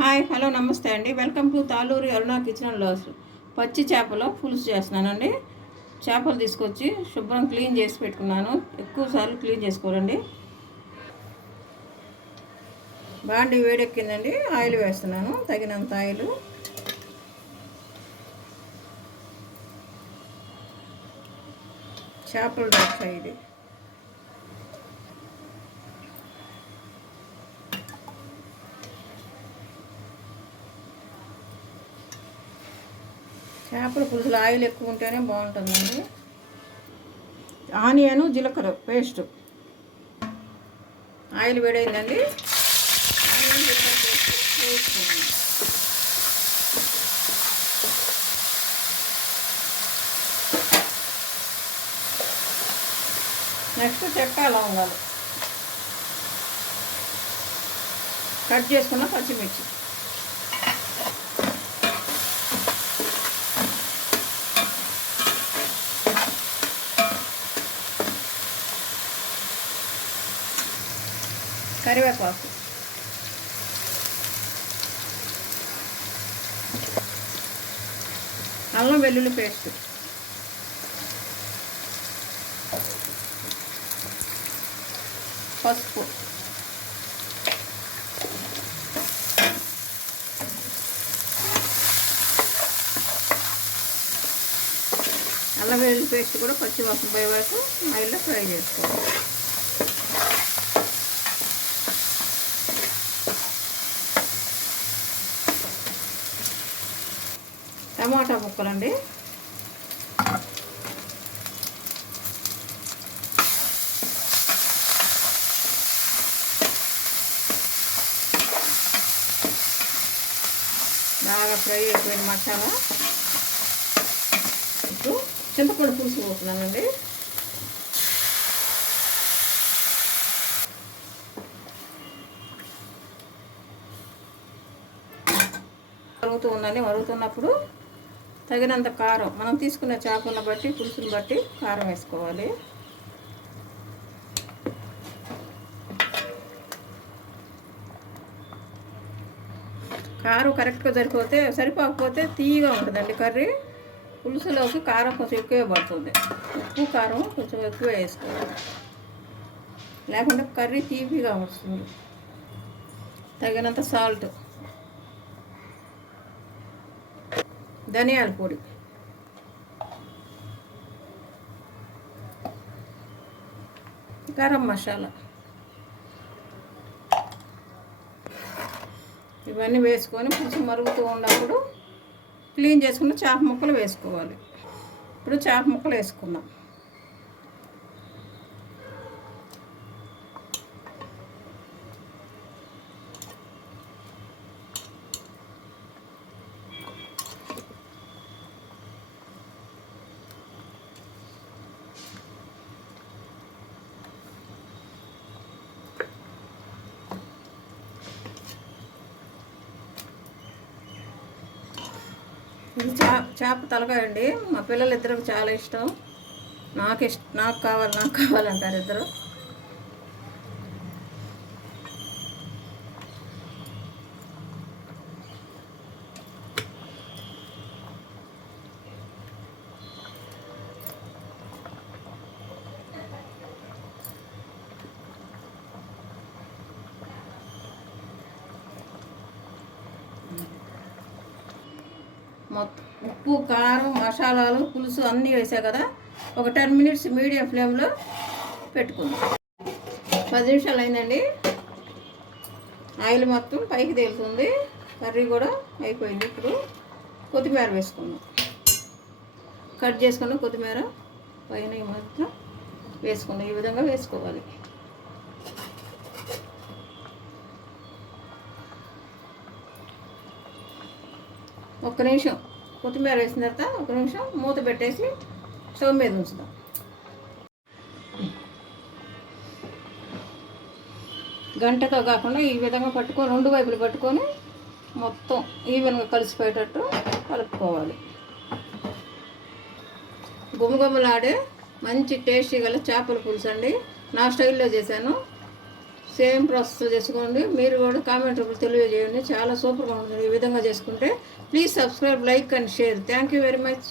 Hi hello నమస్తే అండి. Welcome to Taluri Aruna kitchen and లాస్. పచ్చి చేపల పులుసు చేస్తున్నానండి. చేపలు తీసుకొచ్చి శుభ్రం క్లీన్ చేసి పెట్టుకున్నాను. ఎక్కువసార్లు క్లీన్ చేసుకోరండి. బాండి వేడెక్కిందండి. ఆయిల్ వేస్తున్నాను, తగినంత ఆయిల్. చేపలు డాక్స్ ఇది. చేపల పులుసులో ఆయిల్ ఎక్కువ ఉంటేనే బాగుంటుందండి. ఆనియను జీలకర్ర పేస్ట్. ఆయిల్ వేడైందండి. ఆనియన్ జీలకర్ర పేస్ట్ వేసుకుంటాం. నెక్స్ట్ చెక్క లవంగాలు, కట్ చేసుకున్న పచ్చిమిర్చి, కరివేపాకు, అల్లం వెల్లుల్లి పేస్ట్, పసుపు, అల్లం వెల్లుల్లి పేస్ట్ కూడా పచ్చి వాసన పోయే వరకు ఆయిల్లో ఫ్రై చేసుకోవాలి. టమాటా ముక్కలండి. బాగా ఫ్రై అయిపోయిన మసాలా. ఇప్పుడు చింతపండు పులుసు పోతున్నానండి. మరుగుతున్నప్పుడు తగినంత కారం, మనం తీసుకున్న చేపలను బట్టి పులుసుని బట్టి కారం వేసుకోవాలి. కారం కరెక్ట్గా సరిపోకపోతే తీయగా ఉంటుందండి కర్రీ. పులుసులోకి కారం కొంచెం ఎక్కువే పడుతుంది. ఉప్పు కారం కొంచెం ఎక్కువ వేసుకోవాలి, లేకుంటే కర్రీ తీపిగా వస్తుంది. తగినంత సాల్ట్, ధనియాల పొడి, గరం మసాలా, ఇవన్నీ వేసుకొని పులుసు మరుగుతూ ఉన్నప్పుడు క్లీన్ చేసుకున్న చేప ముక్కలు వేసుకోవాలి. ఇప్పుడు చేప ముక్కలు వేసుకుందాం. ఇది చేప తలకాయ అండి. మా పిల్లలు ఇద్దరికి చాలా ఇష్టం. నాకు కావాలంటారు ఇద్దరు. మొత్తం ఉప్పు కారం మసాలాలు పులుసు అన్నీ వేసాయి కదా. ఒక 10 మినిట్స్ మీడియం ఫ్లేమ్లో పెట్టుకుందాం. 10 నిమిషాలు అయిందండి. ఆయిల్ మొత్తం పైకి తేలుతుంది. కర్రీ కూడా అయిపోయింది. ఇప్పుడు కొత్తిమీర వేసుకుందాం. కట్ చేసుకున్న కొత్తిమీర పైన మొత్తం వేసుకుందాం. ఈ విధంగా వేసుకోవాలి. ఒక్క నిమిషం కొత్తిమీర వేసిన తర్వాత ఒక నిమిషం మూత పెట్టేసి స్టవ్ మీద ఉంచుదాం. గంటతో కాకుండా ఈ విధంగా పట్టుకొని 2 వైపులు పట్టుకొని మొత్తం ఈవెన్గా కలిసిపోయేటట్టు కలుపుకోవాలి. గుమగుమలాడే మంచి టేస్టీ గల చేపల పులుసు అండి. నా స్టైల్లో చేశాను. సేమ్ ప్రాసెస్లో చేసుకోండి. మీరు కూడా కామెంట్ రూపంలో తెలియజేయండి. చాలా సూపర్గా ఉంటుంది ఈ విధంగా చేసుకుంటే. Please subscribe, like and share. Thank you very much.